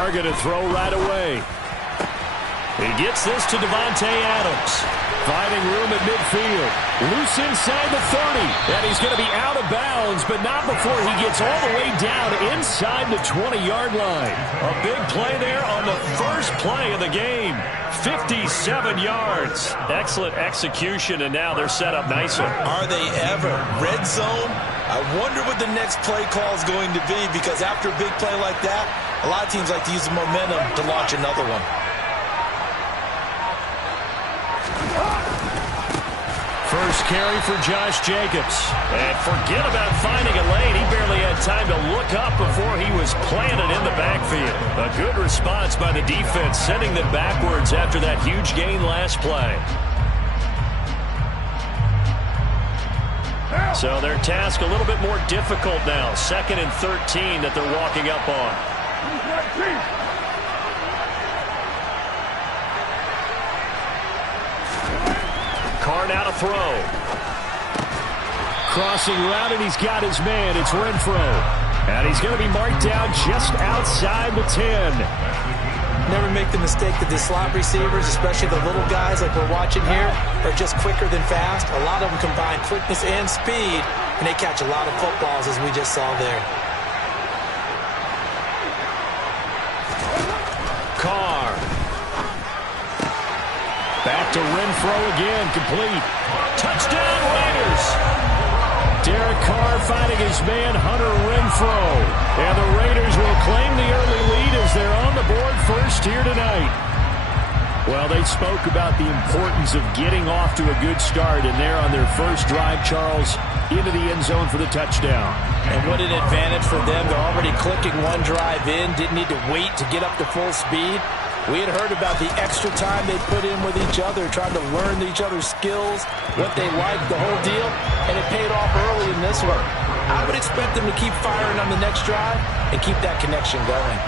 target to throw right away. He gets this to Devontae Adams. Finding room at midfield. Loose inside the 30. And he's going to be out of bounds, but not before he gets all the way down inside the 20-yard line. A big play there on the first play of the game. 57 yards. Excellent execution, and now they're set up nicely. Are they ever? Red zone? I wonder what the next play call is going to be, because after a big play like that, a lot of teams like to use the momentum to launch another one. First carry for Josh Jacobs. And forget about finding a lane. He barely had time to look up before he was planted in the backfield. A good response by the defense, sending them backwards after that huge gain last play. So their task a little bit more difficult now. 2nd and 13 that they're walking up on. Carr now to throw. Crossing route, and he's got his man. It's Renfro. And he's going to be marked down just outside the 10. Never make the mistake that the slot receivers, especially the little guys like we're watching here, are just quicker than fast. A lot of them combine quickness and speed, and they catch a lot of footballs, as we just saw there. Carr. Back to Renfro again, complete. Touchdown, Raiders! Derek Carr finding his man, Hunter Renfro. And the Raiders will claim the early lead as they're on the board first here tonight. Well, they spoke about the importance of getting off to a good start, and they're on their first drive, Charles, into the end zone for the touchdown. And what an advantage for them. They're already clicking one drive in, didn't need to wait to get up to full speed. We had heard about the extra time they put in with each other, trying to learn each other's skills, what they liked, the whole deal, and it paid off early in this one. I would expect them to keep firing on the next drive and keep that connection going.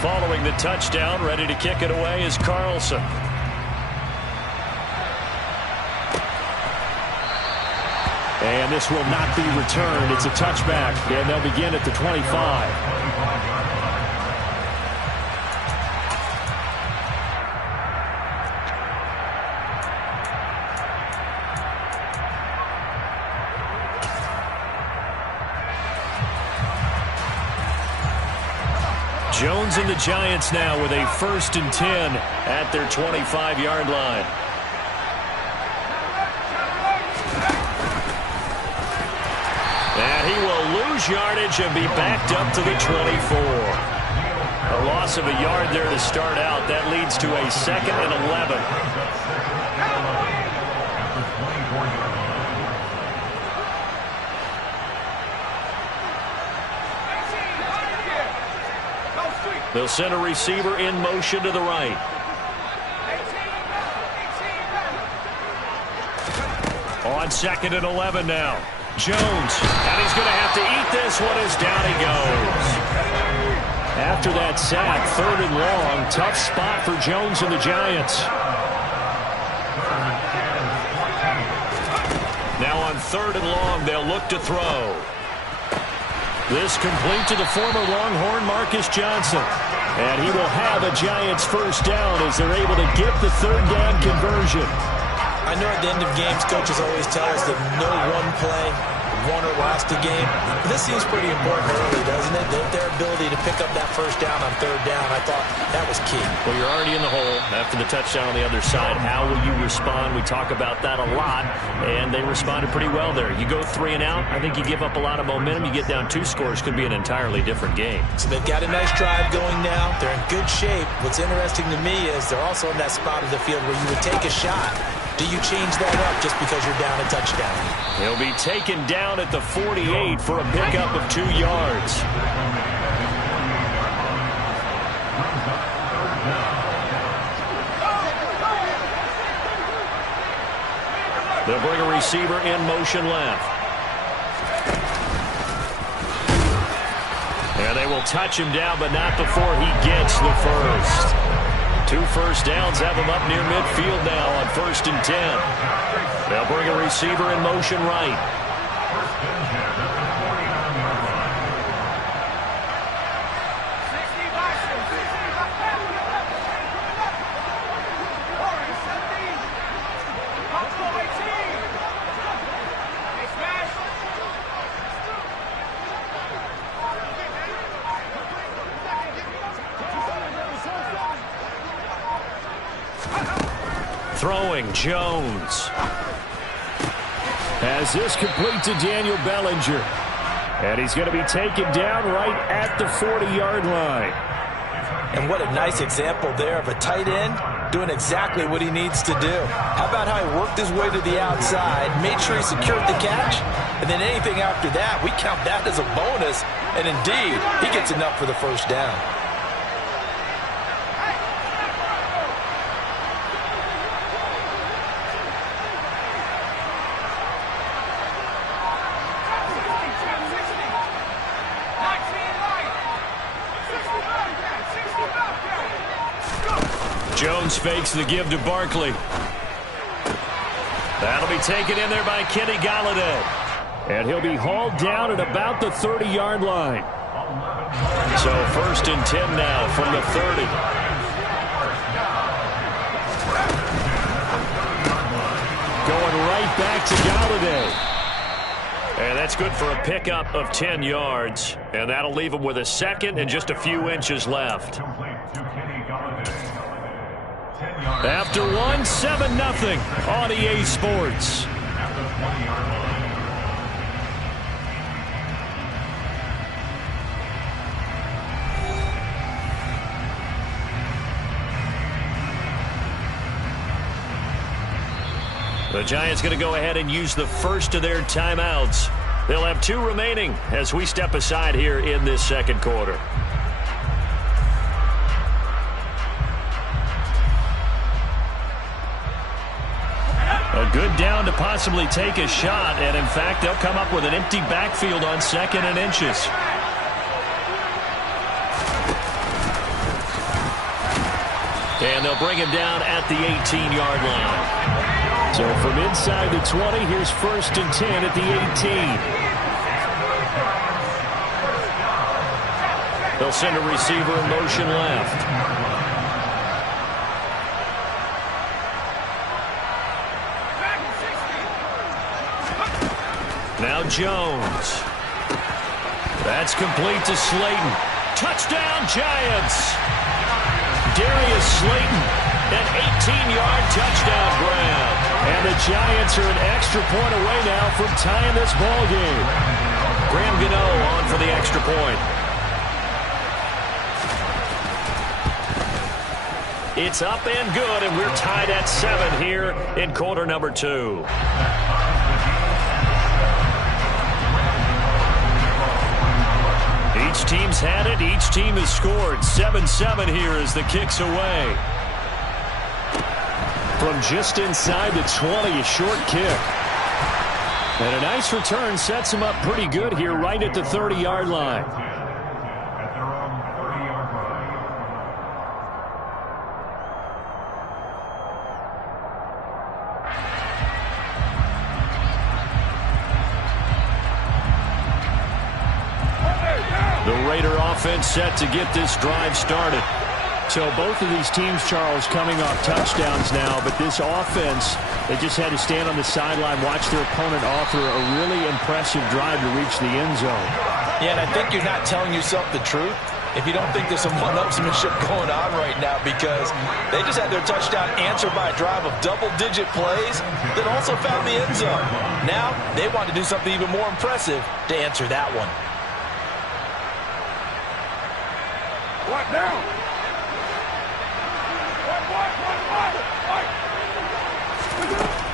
Following the touchdown, ready to kick it away is Carlson. And this will not be returned. It's a touchback, and they'll begin at the 25. Jones and the Giants now with a 1st and 10 at their 25-yard line. And he will lose yardage and be backed up to the 24. A loss of a yard there to start out. That leads to a 2nd and 11. They'll send a receiver in motion to the right. On 2nd and 11 now. Jones. And he's going to have to eat this one as down he goes. After that sack, 3rd and long. Tough spot for Jones and the Giants. Now on 3rd and long, they'll look to throw. This complete to the former Longhorn Marcus Johnson. And he will have a Giants first down as they're able to get the 3rd down conversion. I know at the end of games, coaches always tell us that no one play won or lost a game. But this seems pretty important early, doesn't it? Their ability to pick up that first down on 3rd down, I thought that was key. Well, you're already in the hole after the touchdown on the other side. How will you respond? We talk about that a lot, and they responded pretty well there. You go 3 and out, I think you give up a lot of momentum. You get down 2 scores, could be an entirely different game. So they've got a nice drive going now. They're in good shape. What's interesting to me is they're also in that spot of the field where you would take a shot. Do you change that up just because you're down a touchdown? He'll be taken down at the 48 for a pickup of 2 yards. They'll bring a receiver in motion left. And they will touch him down, but not before he gets the first. 2 first downs have him up near midfield now on 1st and 10. They'll bring a receiver in motion right. Throwing, Jones. As this complete to Daniel Bellinger. And he's going to be taken down right at the 40-yard line. And what a nice example there of a tight end doing exactly what he needs to do. How about how he worked his way to the outside, made sure he secured the catch, and then anything after that, we count that as a bonus. And indeed, he gets enough for the first down. Jones fakes the give to Barkley. That'll be taken in there by Kenny Golladay. And he'll be hauled down at about the 30-yard line. So 1st and 10 now from the 30. Going right back to Golladay. And that's good for a pickup of 10 yards. And that'll leave him with a second and just a few inches left. After 7-0 on EA Sports. The Giants going to go ahead and use the first of their timeouts. They'll have 2 remaining as we step aside here in this second quarter. A good down to possibly take a shot, and in fact, they'll come up with an empty backfield on 2nd and inches. And they'll bring him down at the 18-yard line. So from inside the 20, here's 1st and 10 at the 18. They'll send a receiver in motion left. Now Jones. That's complete to Slayton. Touchdown, Giants. Darius Slayton, an 18-yard touchdown grab. And the Giants are an extra point away now from tying this ball game. Graham Gano on for the extra point. It's up and good, and we're tied at 7 here in quarter number 2. Each team's had it. Each team has scored. 7-7 here as the kick's away. From just inside the 20, a short kick. And a nice return sets him up pretty good here right at the 30-yard line. The Raider offense set to get this drive started. So both of these teams, Charles, coming off touchdowns now, but this offense, they just had to stand on the sideline, watch their opponent offer a really impressive drive to reach the end zone. Yeah, and I think you're not telling yourself the truth if you don't think there's some one-upsmanship going on right now, because they just had their touchdown answered by a drive of double-digit plays that also found the end zone. Now they want to do something even more impressive to answer that one. What now?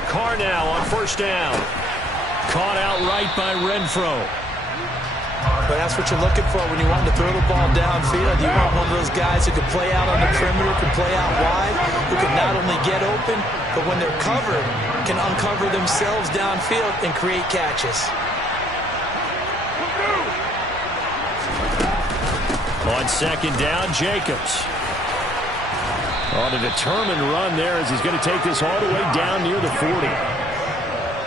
Carr now on 1st down. Caught out right by Renfro. but that's what you're looking for when you want to throw the ball downfield. You want one of those guys who can play out on the perimeter, can play out wide, who can not only get open, but when they're covered, can uncover themselves downfield and create catches. On second down, Jacobs. On a determined run there as he's going to take this all the way down near the 40.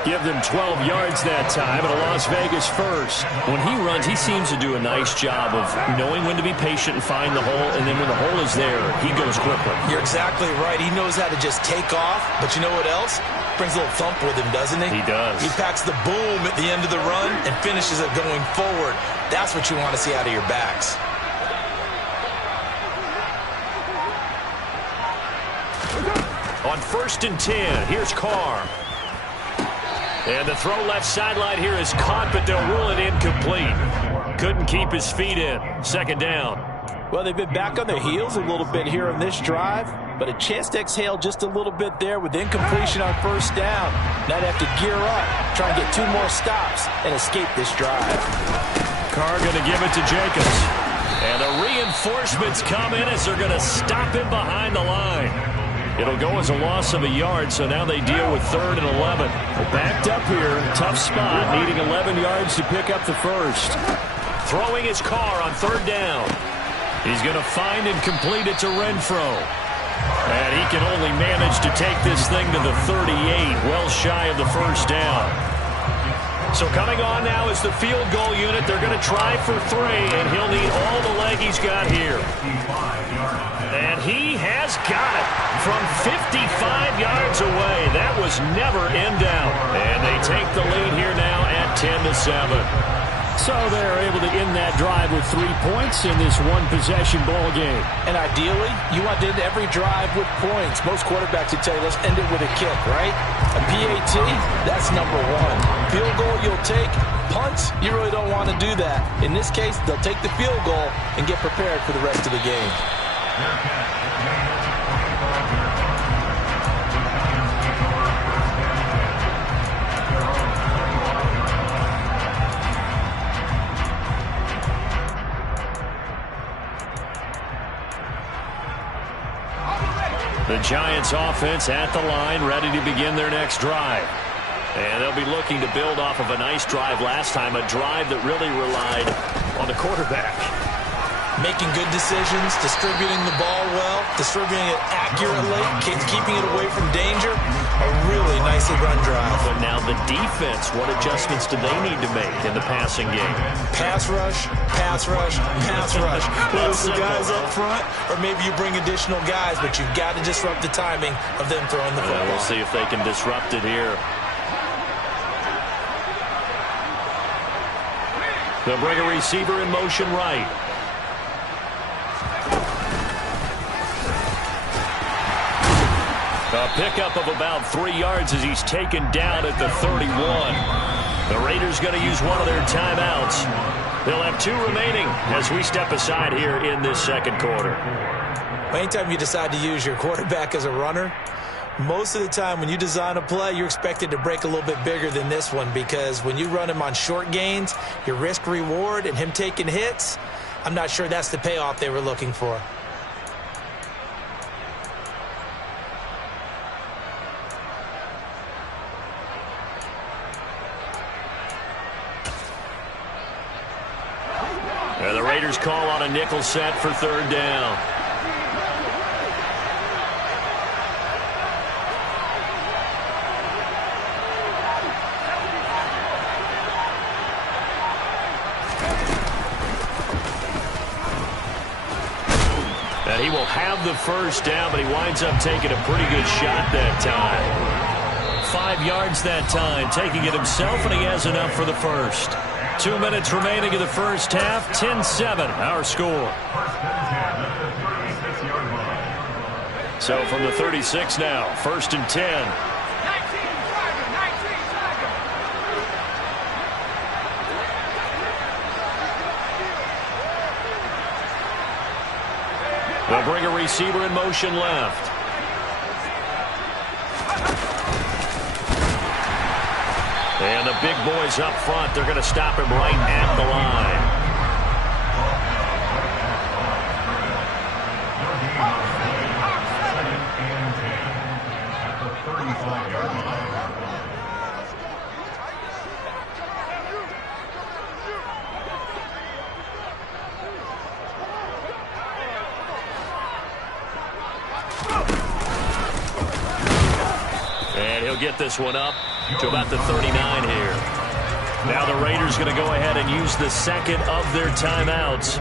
Give them 12 yards that time at a Las Vegas first. When he runs, he seems to do a nice job of knowing when to be patient and find the hole, and then when the hole is there, he goes quickly. You're exactly right. He knows how to just take off, but you know what else? Brings a little thump with him, doesn't he? He does. He packs the boom at the end of the run and finishes it going forward. That's what you want to see out of your backs. On 1st and 10, here's Carr. And the throw left sideline here is caught, but they'll rule it incomplete. Couldn't keep his feet in. Second down. Well, they've been back on their heels a little bit here on this drive, but a chance to exhale just a little bit there with incompletion on 1st down. Now they have to gear up, try and get 2 more stops, and escape this drive. Carr going to give it to Jacobs. And the reinforcements come in as they're going to stop him behind the line. It'll go as a loss of a yard, so now they deal with 3rd and 11. They're backed up here, tough spot, needing 11 yards to pick up the first. Throwing his Carr on 3rd down. He's going to find and complete it to Renfro. And he can only manage to take this thing to the 38, well shy of the first down. So coming on now is the field goal unit. They're going to try for 3, and he'll need all the leg he's got here. And he has got it from 55 yards away. That was never in doubt. And they take the lead here now at 10-7. So they're able to end that drive with 3 points in this one-possession ball game. And ideally, you want to end every drive with points. Most quarterbacks would tell you, let's end it with a kick, right? A PAT, that's number 1. Field goal you'll take. Punts, you really don't want to do that. In this case, they'll take the field goal and get prepared for the rest of the game. The Giants offense at the line, ready to begin their next drive. And they'll be looking to build off of a nice drive last time, a drive that really relied on the quarterback. Making good decisions, distributing the ball well, distributing it accurately, keeping it away from danger. A really nicely run drive. But now the defense, what adjustments do they need to make in the passing game? Pass rush, pass rush, pass rush. Whether it's the guys up front or maybe you bring additional guys, but you've got to disrupt the timing of them throwing the football. We'll see if they can disrupt it here. They'll bring a receiver in motion right. A pickup of about 3 yards as he's taken down at the 31. The Raiders going to use one of their timeouts. They'll have 2 remaining as we step aside here in this second quarter. Anytime you decide to use your quarterback as a runner, most of the time when you design a play, you're expected to break a little bit bigger than this one, because when you run him on short gains, your risk-reward and him taking hits, I'm not sure that's the payoff they were looking for. And the Raiders call on a nickel set for 3rd down. And he will have the first down, but he winds up taking a pretty good shot that time. 5 yards that time, taking it himself, and he has enough for the first. 2 minutes remaining in the first half, 10-7, our score. So from the 36 now, 1st and 10. They'll bring a receiver in motion left. And the big boys up front, they're going to stop him right at the line. And he'll get this one up to about the 39 here. Now the Raiders going to go ahead and use the second of their timeouts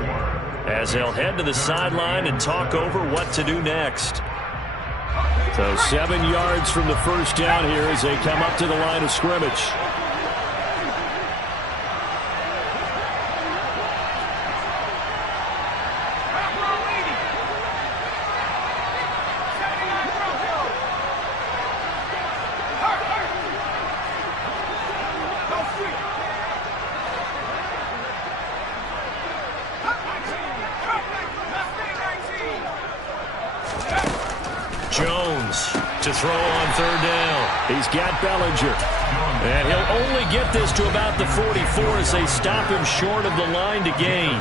as they'll head to the sideline and talk over what to do next. So 7 yards from the first down here as they come up to the line of scrimmage. Jones to throw on third down. He's got Bellinger. And he'll only get this to about the 44 as they stop him short of the line to gain.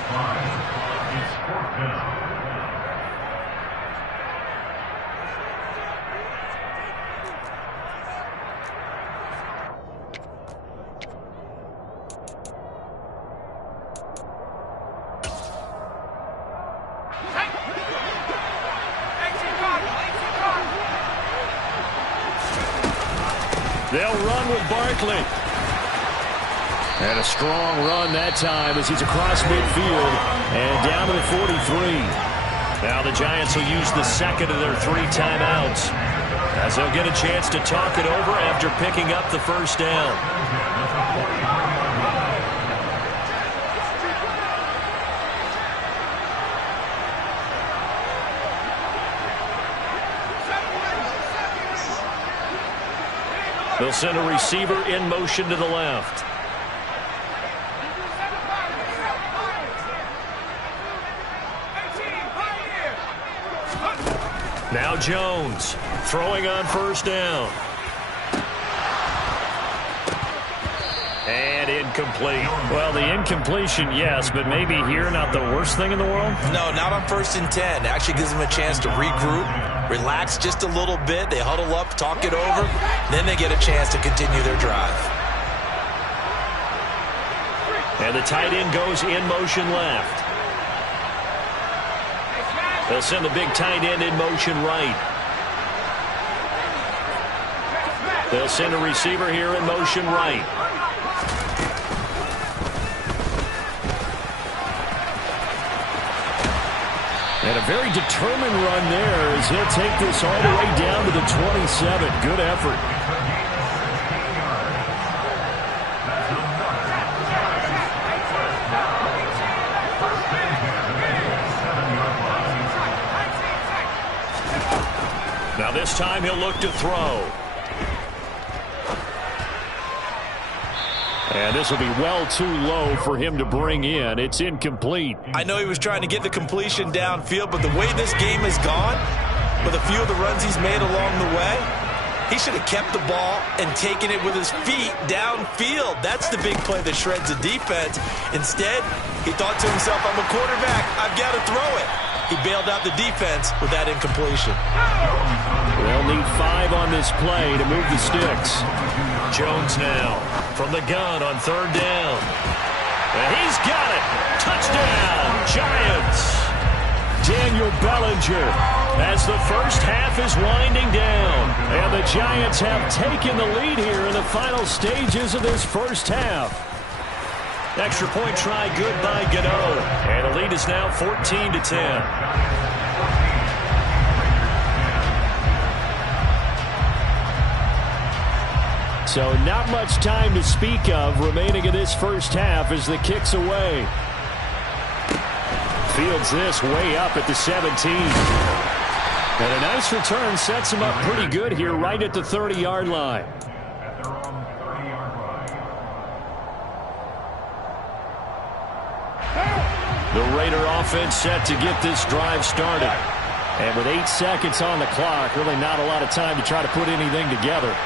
They'll run with Barkley. And a strong run that time as he's across midfield and down to the 43. Now the Giants will use the second of their 3 timeouts as they'll get a chance to talk it over after picking up the first down. They'll send a receiver in motion to the left. Now Jones throwing on first down. And incomplete. Well, the incompletion, yes, but maybe here not the worst thing in the world? No, not on 1st and 10. Actually gives them a chance to regroup, relax just a little bit. They huddle up, talk it over. Then they get a chance to continue their drive. And the tight end goes in motion left. They'll send the big tight end in motion right. They'll send a receiver here in motion right. And a very determined run there as he'll take this all the way down to the 27. Good effort. Now this time he'll look to throw. And this will be well too low for him to bring in. It's incomplete. I know he was trying to get the completion downfield, but the way this game has gone, with a few of the runs he's made along the way, he should have kept the ball and taken it with his feet downfield. That's the big play that shreds the defense. Instead, he thought to himself, I'm a quarterback, I've got to throw it. He bailed out the defense with that incompletion. They'll need 5 on this play to move the sticks. Jones now from the gun on third down. And he's got it. Touchdown, Giants. Daniel Bellinger as the first half is winding down. And the Giants have taken the lead here in the final stages of this first half. Extra point try good by Gano. And the lead is now 14-10. So not much time to speak of remaining in this first half as the kick's away. Fields this way up at the 17. And a nice return sets him up pretty good here right at the 30-yard line. The Raider offense set to get this drive started. And with 8 seconds on the clock, really not a lot of time to try to put anything together.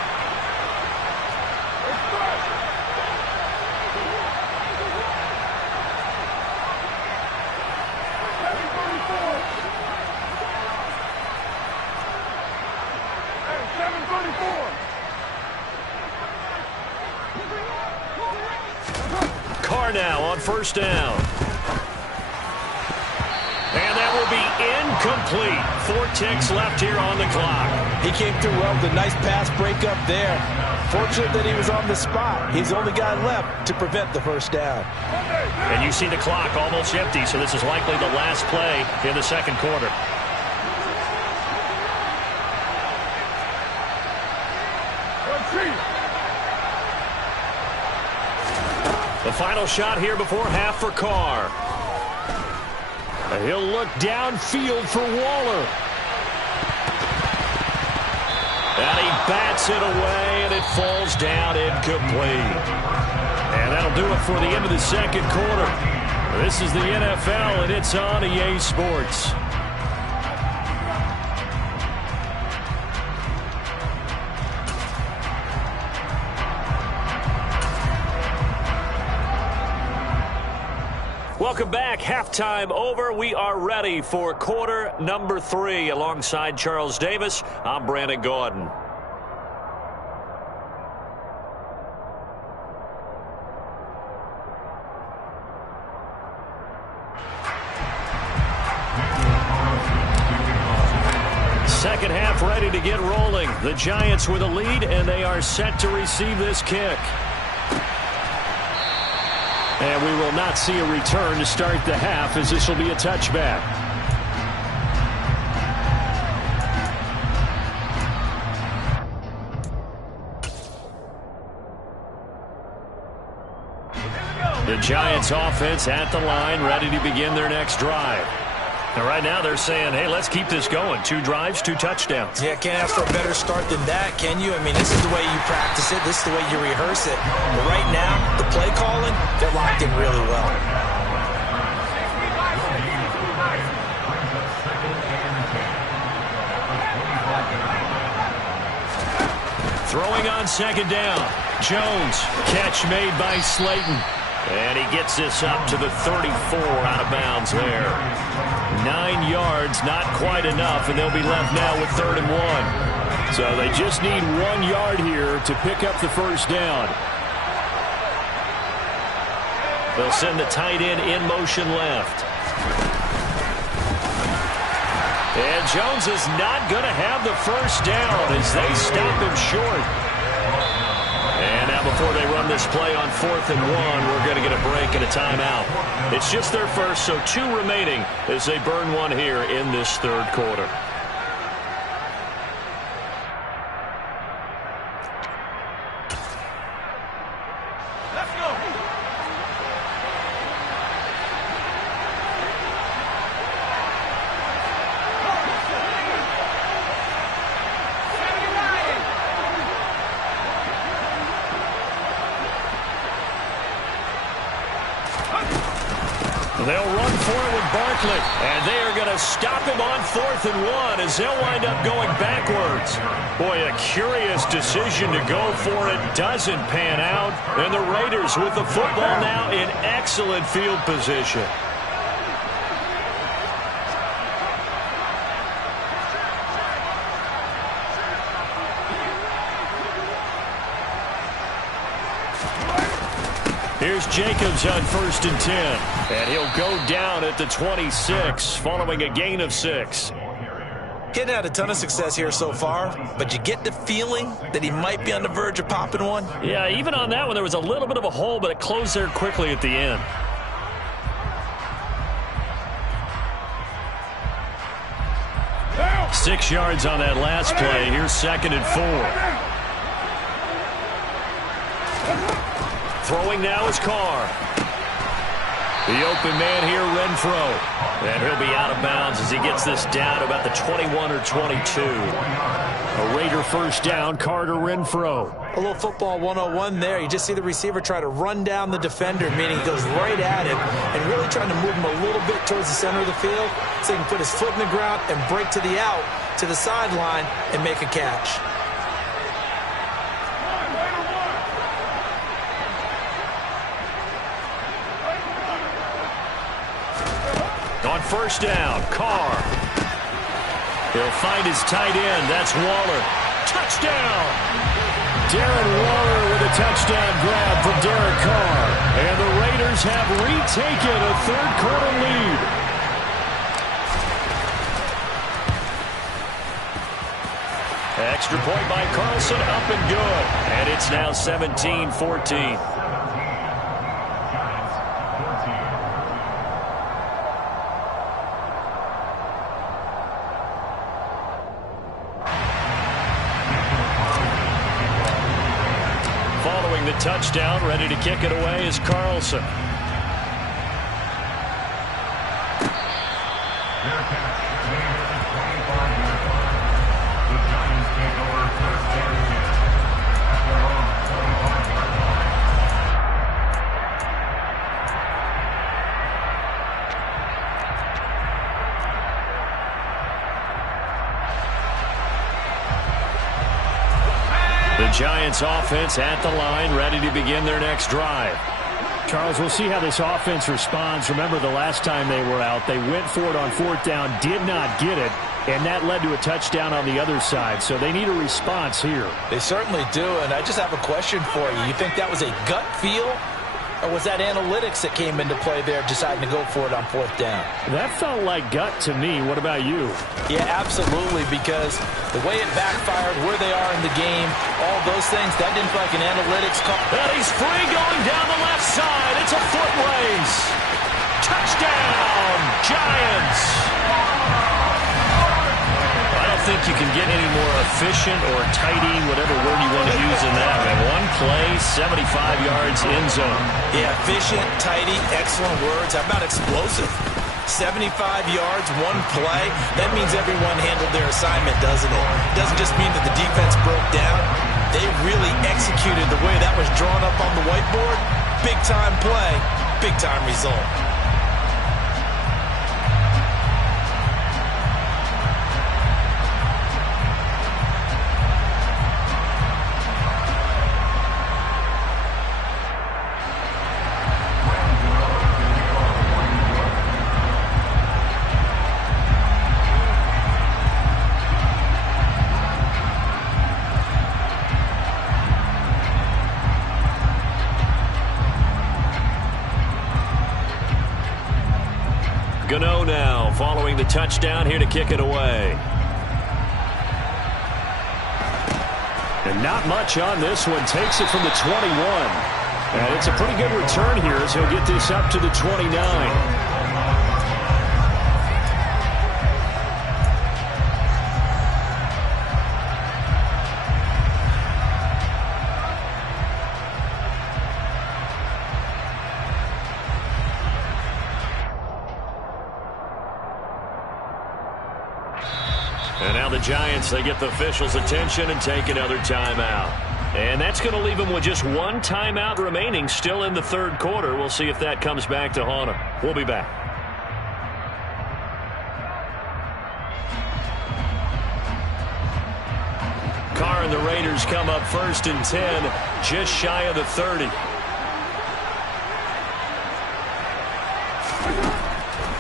Carr now on first down. And that will be incomplete. 4 ticks left here on the clock. He came through well with a nice pass breakup there. Fortunate that he was on the spot. He's the only guy left to prevent the first down. And you see the clock almost empty, so this is likely the last play in the second quarter. The final shot here before half for Carr. He'll look downfield for Waller. And he bats it away, and it falls down incomplete. And that'll do it for the end of the second quarter. This is the NFL, and it's on EA Sports. Welcome back. Halftime over. We are ready for quarter number 3. Alongside Charles Davis, I'm Brandon Gaudin. Second half ready to get rolling. The Giants with a lead, and they are set to receive this kick. And we will not see a return to start the half, as this will be a touchback. The Giants offense at the line, ready to begin their next drive. And right now they're saying, hey, let's keep this going. 2 drives, 2 touchdowns. Yeah, can't ask for a better start than that, can you? I mean, this is the way you practice it. This is the way you rehearse it. But right now, the play calling, they're locked in really well. Throwing on second down. Jones, catch made by Slayton. And he gets this up to the 34 out of bounds there. 9 yards, not quite enough, and they'll be left now with 3rd and 1. So they just need 1 yard here to pick up the first down. They'll send the tight end in motion left. And Jones is not going to have the first down as they stop him short. And now before they run this play on 4th and 1, we're going to get a break and a timeout. It's just their first, so 2 remaining as they burn 1 here in this 3rd quarter. Let's go. They'll run for it with Barkley, and they are going to stop him on 4th and 1 as they'll wind up going backwards. Boy, a curious decision to go for it. Doesn't pan out, and the Raiders with the football now in excellent field position. Here's Jacobs on 1st and 10. And he'll go down at the 26 following a gain of 6. He hadn't had a ton of success here so far, but you get the feeling that he might be on the verge of popping one. Yeah, even on that one, there was a little bit of a hole, but it closed there quickly at the end. Help! 6 yards on that last play. Here's 2nd and 4. Throwing now is Carr. The open man here, Renfro. And he'll be out of bounds as he gets this down about the 21 or 22. A Raider first down, Carr to Renfro. A little football 101 there. You just see the receiver try to run down the defender, meaning he goes right at him and really trying to move him a little bit towards the center of the field so he can put his foot in the ground and break to the out, to the sideline, and make a catch. On first down, Carr. He'll find his tight end. That's Waller. Touchdown! Darren Waller with a touchdown grab for Derek Carr. And the Raiders Raiders have retaken a third-quarter lead. Extra point by Carlson, up and good. And it's now 17-14. Following the touchdown, ready to kick it away is Carlson. The Giants offense at the line, ready to begin their next drive. Charles, we'll see how this offense responds. Remember the last time they were out, they went for it on fourth down, did not get it, and that led to a touchdown on the other side. So they need a response here. They certainly do, and I just have a question for you. You think that was a gut feel, or was that analytics that came into play there, deciding to go for it on fourth down? That felt like gut to me. What about you? Yeah, absolutely, because the way it backfired, where they are in the game, all those things, that didn't feel like an analytics call. Well, he's free going down the left side. It's a foot race. Touchdown, Giants. I don't think you can get any more efficient or tidy, whatever word you want to use in that. Man, one play, 75 yards in zone. Yeah, efficient, tidy, excellent words. How about explosive? 75 yards, one play. That means everyone handled their assignment, doesn't it? Doesn't just mean that the defense broke down. They really executed the way that was drawn up on the whiteboard. Big-time play, big-time result. Gano now following the touchdown, here to kick it away. And not much on this one. Takes it from the 21. And it's a pretty good return here as he'll get this up to the 29. And now the Giants, they get the officials' attention and take another timeout. And that's going to leave them with just one timeout remaining still in the third quarter. We'll see if that comes back to haunt them. We'll be back. Carr and the Raiders come up first and 10, just shy of the 30.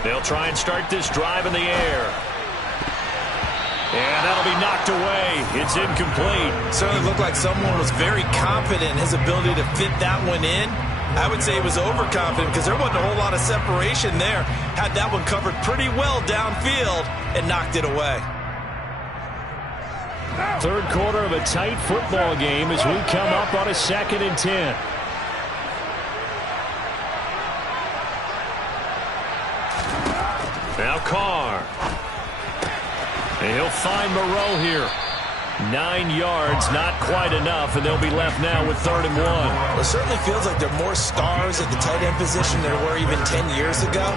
They'll try and start this drive in the air. And that'll be knocked away. It's incomplete. Certainly looked like someone was very confident in his ability to fit that one in. I would say he was overconfident because there wasn't a whole lot of separation there. Had that one covered pretty well downfield and knocked it away. Third quarter of a tight football game as we come up on a 2nd and 10. Now Carr. And he'll find Moreau here. 9 yards, not quite enough, and they'll be left now with 3rd and 1. Well, it certainly feels like there are more stars at the tight end position than there were even 10 years ago.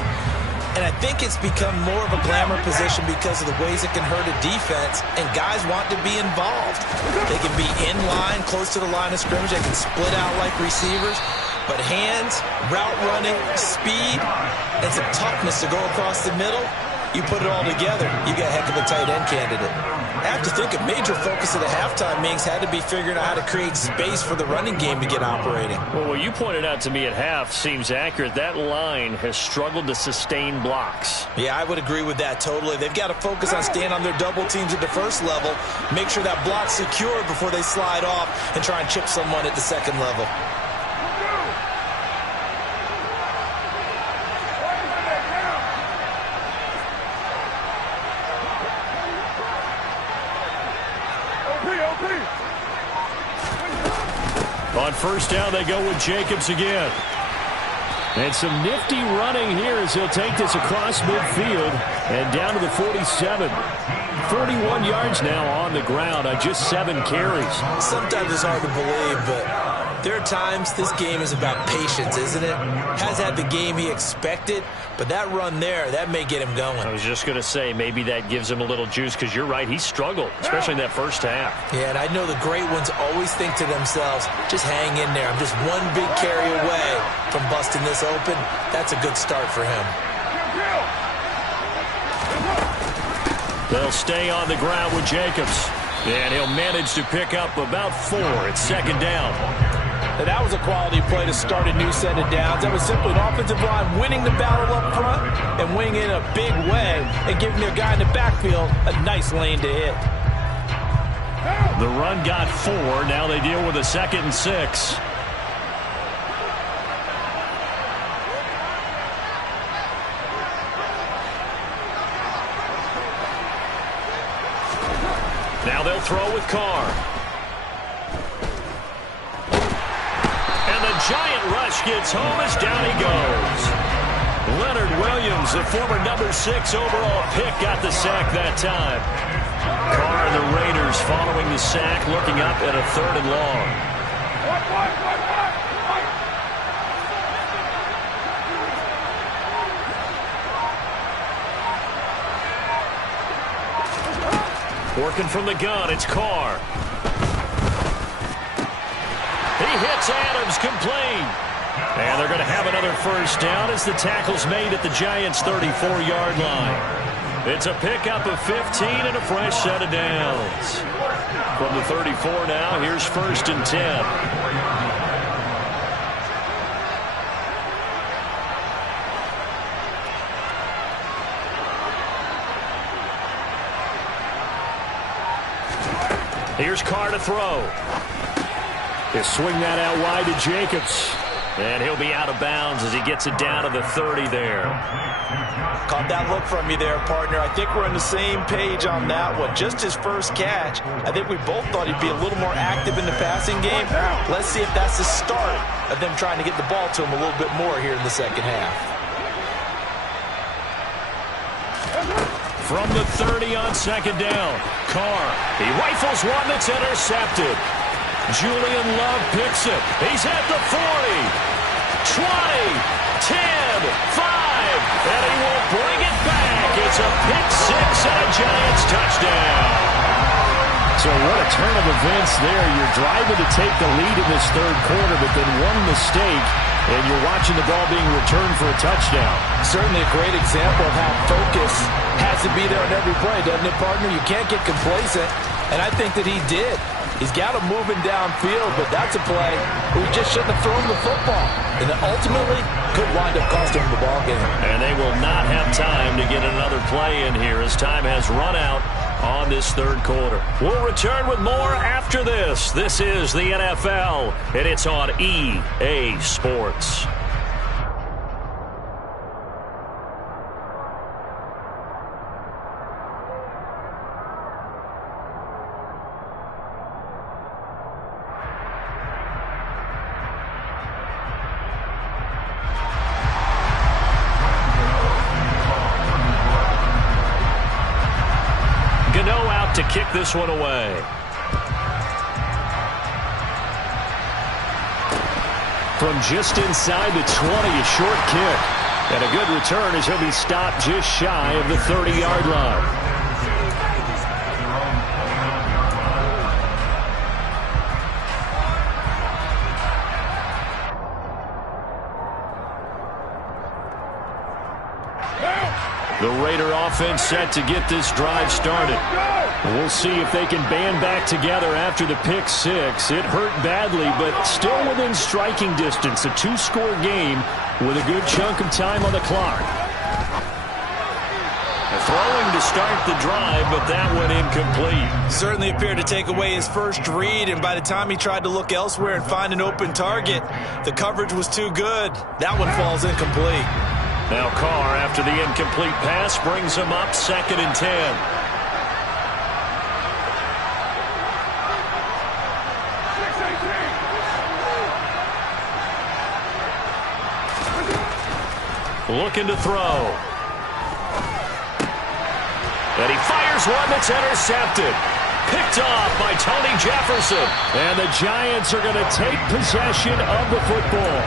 And I think it's become more of a glamour position because of the ways it can hurt a defense, and guys want to be involved. They can be in line, close to the line of scrimmage. They can split out like receivers. But hands, route running, speed, and some toughness to go across the middle, you put it all together, you got a heck of a tight end candidate. I have to think a major focus of the halftime meetings had to be figuring out how to create space for the running game to get operating. Well, what you pointed out to me at half seems accurate. That line has struggled to sustain blocks. Yeah, I would agree with that totally. They've got to focus on staying on their double teams at the first level, make sure that block's secure before they slide off and try and chip someone at the second level. On first down, they go with Jacobs again. And some nifty running here as he'll take this across midfield and down to the 47. 41 yards now on the ground on just 7 carries. Sometimes it's hard to believe, but there are times this game is about patience, isn't it? Has had the game he expected, but that run there, that may get him going. I was just going to say, maybe that gives him a little juice, because you're right, he struggled, especially in that first half. Yeah, and I know the great ones always think to themselves, just hang in there. I'm just one big carry away from busting this open. That's a good start for him. They'll stay on the ground with Jacobs, and he'll manage to pick up about 4 at second down. And that was a quality play to start a new set of downs. That was simply an offensive line winning the battle up front and winning in a big way and giving their guy in the backfield a nice lane to hit. The run got 4. Now they deal with a 2nd and 6. Now they'll throw with Carr. And the giant rush gets home as down he goes. Leonard Williams, the former number 6 overall pick, got the sack that time. Carr and the Raiders following the sack, looking up at a 3rd and long. Working from the gun, it's Carr. He hits Adams, complete. And they're going to have another first down as the tackle's made at the Giants' 34-yard line. It's a pickup of 15 and a fresh set of downs. From the 34 now, here's 1st and 10. Here's Carr to throw. He'll swing that out wide to Jacobs. And he'll be out of bounds as he gets it down to the 30 there. Caught that look from you there, partner. I think we're on the same page on that one. Just his first catch. I think we both thought he'd be a little more active in the passing game. Let's see if that's the start of them trying to get the ball to him a little bit more here in the second half. From the 30 on second down, Carr. He rifles one that's intercepted. Julian Love picks it. He's at the 40, 20, 10, 5, and he will bring it back. It's a pick 6 and a Giants touchdown. So what a turn of events there. You're driving to take the lead in this 3rd quarter, but then one mistake, and you're watching the ball being returned for a touchdown. Certainly a great example of how focus has to be there on every play, doesn't it, partner? You can't get complacent, and I think that he did. He's got him moving downfield, but that's a play where he just shouldn't have thrown the football. And ultimately could wind up costing him the ball game. And they will not have time to get another play in here as time has run out on this 3rd quarter. We'll return with more after this. This is the NFL, and it's on EA Sports. To kick this one away. From just inside the 20, a short kick. And a good return as he'll be stopped just shy of the 30-yard line. The Raider offense set to get this drive started. We'll see if they can band back together after the pick 6. It hurt badly, but still within striking distance. A 2-score game with a good chunk of time on the clock. Throwing to start the drive, but that one incomplete. Certainly appeared to take away his first read, and by the time he tried to look elsewhere and find an open target, the coverage was too good. That one falls incomplete. Now Carr, after the incomplete pass, brings him up 2nd and 10. looking to throw. And he fires one that's intercepted. Picked off by Tony Jefferson. And the Giants are going to take possession of the football.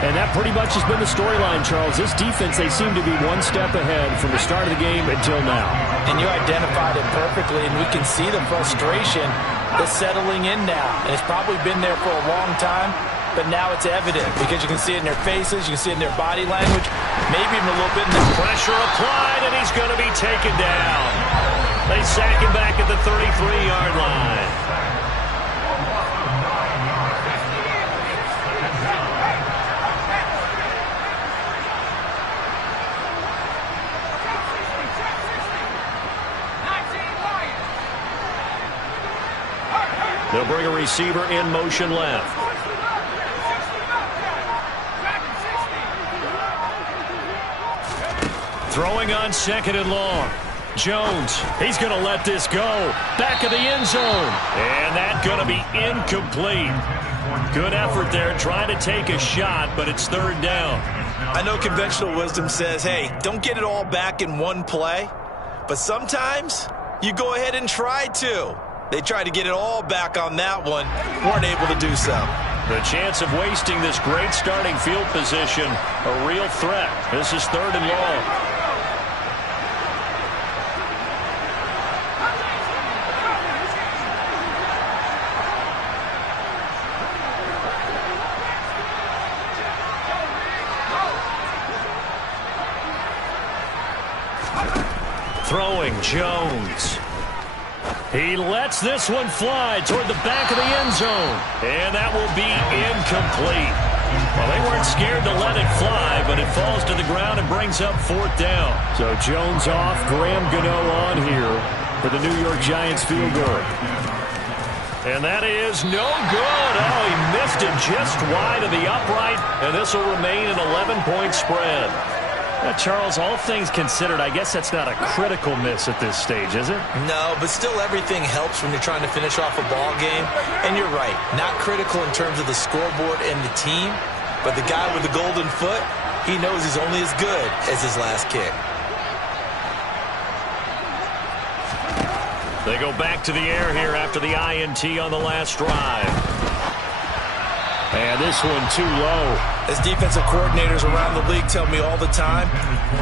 And that pretty much has been the storyline, Charles. This defense, they seem to be one step ahead from the start of the game until now. And you identified it perfectly, and we can see the frustration that's settling in now. And it's probably been there for a long time, but now it's evident because you can see it in their faces, you can see it in their body language, maybe even a little bit in the pressure applied, and he's going to be taken down. They sack him back at the 33-yard line. They'll bring a receiver in motion left. Throwing on 2nd and long. Jones, he's going to let this go. Back of the end zone. And that's going to be incomplete. Good effort there trying to take a shot, but it's 3rd down. I know conventional wisdom says, hey, don't get it all back in one play. But sometimes you go ahead and try to. They tried to get it all back on that one. Weren't able to do so. The chance of wasting this great starting field position, a real threat. This is 3rd and long. Throwing Jones. He lets this one fly toward the back of the end zone. And that will be incomplete. Well, they weren't scared to let it fly, but it falls to the ground and brings up 4th down. So Jones off, Graham Gano on here for the New York Giants field goal. And that is no good. Oh, he missed it just wide of the upright, and this will remain an 11-point spread. Now, Charles, all things considered, I guess that's not a critical miss at this stage, is it? No, but still everything helps when you're trying to finish off a ball game. And you're right, not critical in terms of the scoreboard and the team, but the guy with the golden foot, he knows he's only as good as his last kick. They go back to the air here after the INT on the last drive. And this one too low. As defensive coordinators around the league tell me all the time,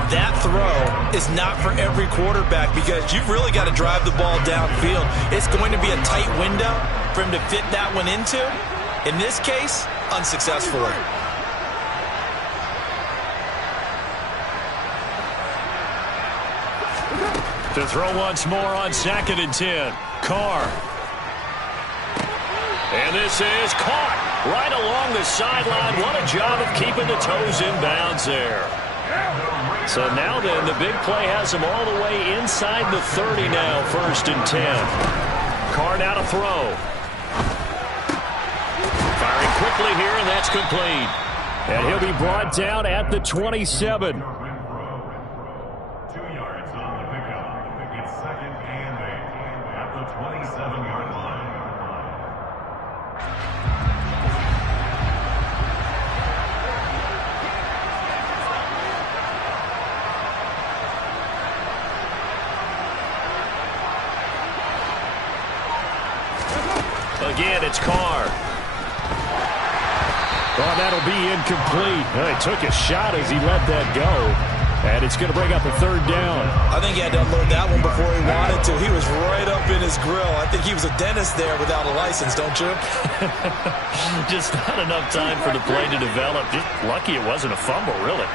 that throw is not for every quarterback because you've really got to drive the ball downfield. It's going to be a tight window for him to fit that one into. In this case, unsuccessfully. To throw once more on 2nd and 10. Carr. And this is caught right along the sideline. What a job of keeping the toes in bounds there. So now then, the big play has them all the way inside the 30 now, 1st and 10. Carr now to throw. Firing quickly here, and that's complete. And he'll be brought down at the 27. 2 yards on the pickup. It's 2nd and 8 at the 27-yard line. Again, it's Carr. Oh, that'll be incomplete. Well, he took a shot as he let that go. And it's going to bring up a 3rd down. I think he had to unload that one before he wanted to. He was right up in his grill. I think he was a dentist there without a license, don't you? Just not enough time for the play to develop. Just lucky it wasn't a fumble, really.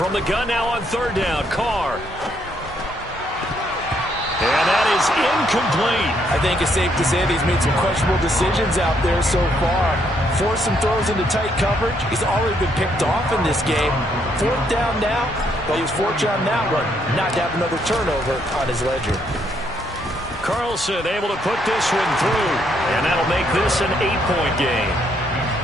From the gun now on 3rd down, Carr. And that is incomplete. I think it's safe to say that he's made some questionable decisions out there so far. Forced some throws into tight coverage. He's already been picked off in this game. 4th down now. Well, he was fortunate on that one, not to have another turnover on his ledger. Carlson able to put this one through. And that'll make this an 8-point game.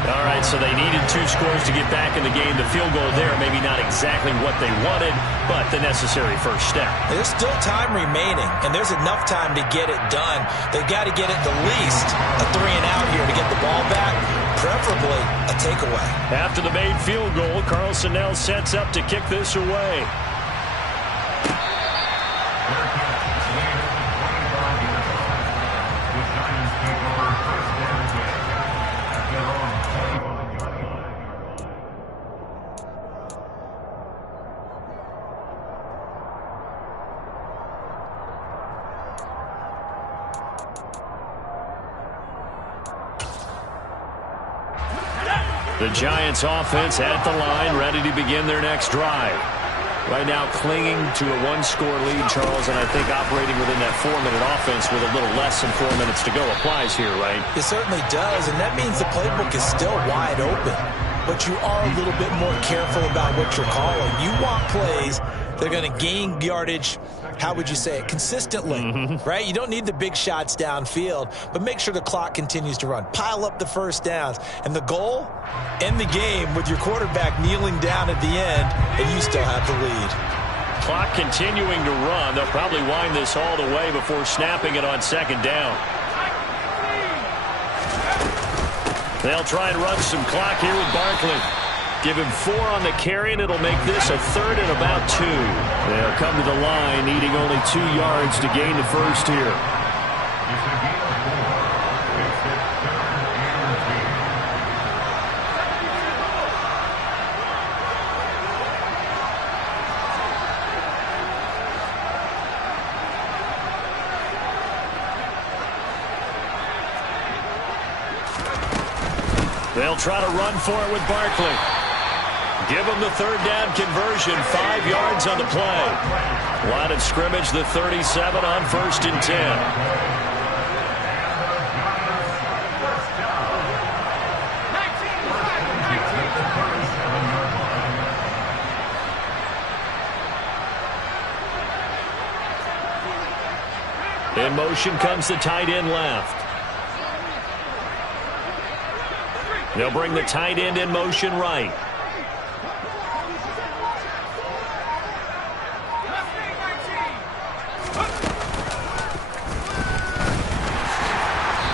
All right, so they needed 2 scores to get back in the game. The field goal there, maybe not exactly what they wanted, but the necessary first step. There's still time remaining, and there's enough time to get it done. They've got to get at the least a 3-and-out here to get the ball back, preferably a takeaway. After the made field goal, Carlson now sets up to kick this away. The Giants offense at the line, ready to begin their next drive. Right now clinging to a 1-score lead, Charles, and I think operating within that 4-minute offense with a little less than 4 minutes to go applies here, right? It certainly does, and that means the playbook is still wide open. But you are a little bit more careful about what you're calling. You want plays that are going to gain yardage, how would you say it, consistently, right? You don't need the big shots downfield, but make sure the clock continues to run. Pile up the first downs. And the goal, end the game with your quarterback kneeling down at the end, and you still have the lead. Clock continuing to run. They'll probably wind this all the way before snapping it on 2nd down. They'll try and run some clock here with Barkley. Give him 4 on the carry, and it'll make this a 3rd and about 2. They'll come to the line, needing only 2 yards to gain the first here. They'll try to run for it with Barkley. Give them the 3rd down conversion, 5 yards on the play. Line of scrimmage, the 37 on 1st and 10. In motion comes the tight end left. They'll bring the tight end in motion right.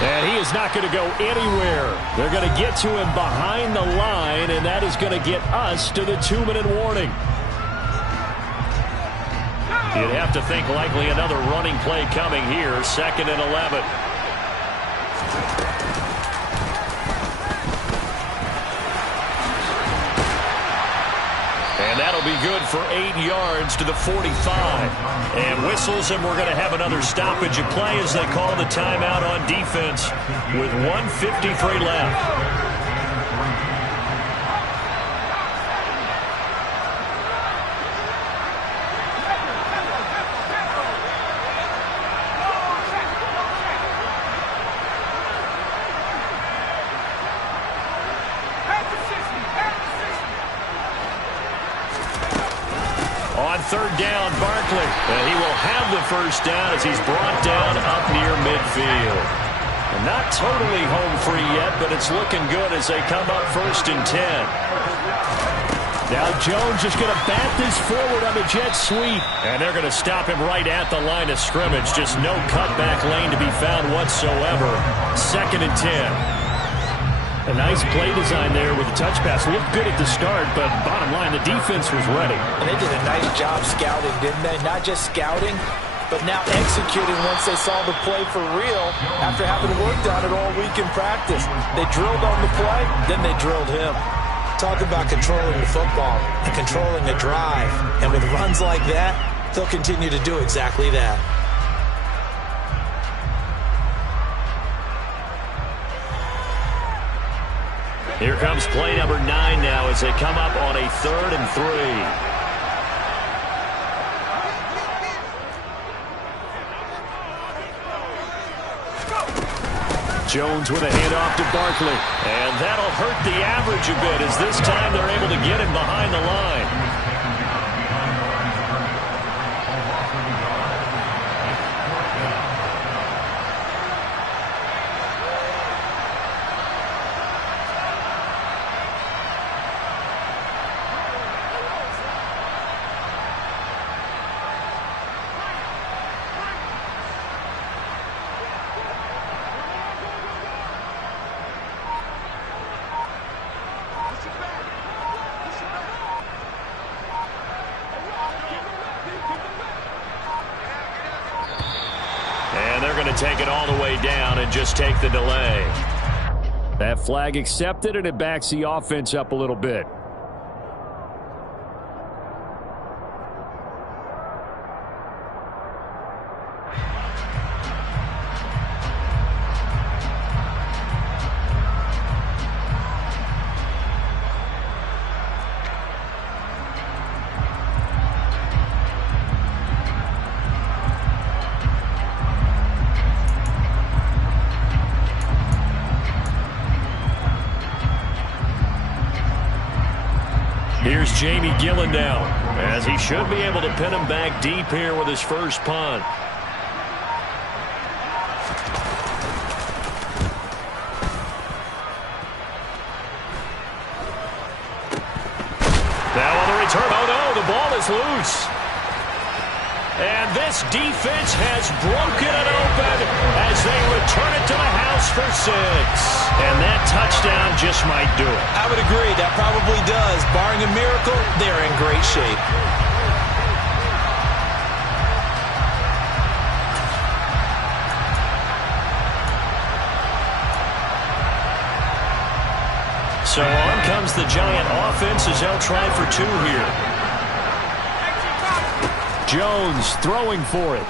And he is not going to go anywhere. They're going to get to him behind the line, and that is going to get us to the 2-minute warning. You'd have to think likely another running play coming here, 2nd and 11. And that'll be good for 8 yards to the 45. And whistles, and we're going to have another stoppage of play as they call the timeout on defense with 1:53 left. On 3rd down, Barkley. And he will have the first down as he's brought down up near midfield. And not totally home free yet, but it's looking good as they come up 1st and 10. Now Jones is going to bat this forward on the jet sweep. And they're going to stop him right at the line of scrimmage. Just no cutback lane to be found whatsoever. 2nd and 10. A nice play design there with the touch pass. Looked good at the start, but bottom line, the defense was ready. And they did a nice job scouting, didn't they? Not just scouting, but now executing once they saw the play for real after having worked on it all week in practice. They drilled on the play, then they drilled him. Talk about controlling the football and controlling a drive. And with runs like that, they'll continue to do exactly that. Here comes play number 9 now as they come up on a 3rd and 3. Jones with a handoff to Barkley. And that'll hurt the average a bit as this time they're able to get him behind the line. to take it all the way down and just take the delay. That flag accepted, and it backs the offense up a little bit. Here's Jamie Gillen now, as he should be able to pin him back deep here with his first punt. Now on the return, oh no, the ball is loose. And this defense has broken it open as they return it to the house for 6. And that touchdown just might do it. I would agree. That probably does. Barring a miracle, they're in great shape. So on comes the Giant offense as they'll try for 2 here. Jones throwing for it.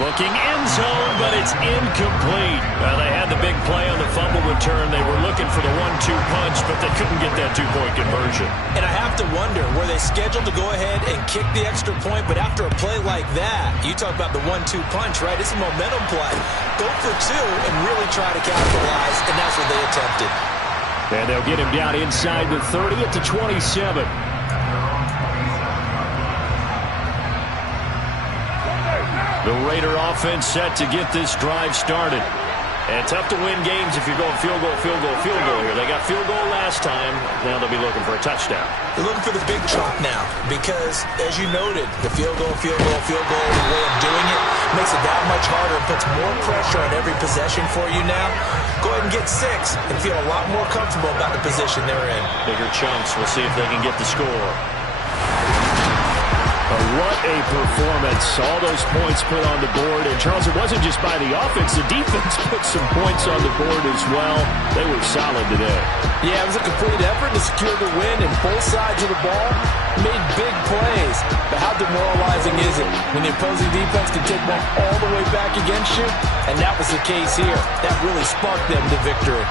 Looking end zone, but it's incomplete. They had the big play on the fumble return. They were looking for the 1-2 punch, but they couldn't get that 2-point conversion. And I have to wonder, were they scheduled to go ahead and kick the extra point? But after a play like that, you talk about the 1-2 punch, right? It's a momentum play. Go for 2 and really try to capitalize, and that's what they attempted. And they'll get him down inside the 30 at the 27. The Raider offense set to get this drive started. And tough to win games if you're going field goal, field goal, field goal here. They got field goal last time. Now they'll be looking for a touchdown. They're looking for the big chunk now because, as you noted, the field goal, the way of doing it makes it that much harder and puts more pressure on every possession for you now. Go ahead and get 6 and feel a lot more comfortable about the position they're in. Bigger chunks. We'll see if they can get the score. What a performance. All those points put on the board. And, Charles, it wasn't just by the offense. The defense put some points on the board as well. They were solid today. Yeah, it was a complete effort to secure the win, and both sides of the ball made big plays. But how demoralizing is it when the opposing defense can take one all the way back against you? And that was the case here. That really sparked them to victory.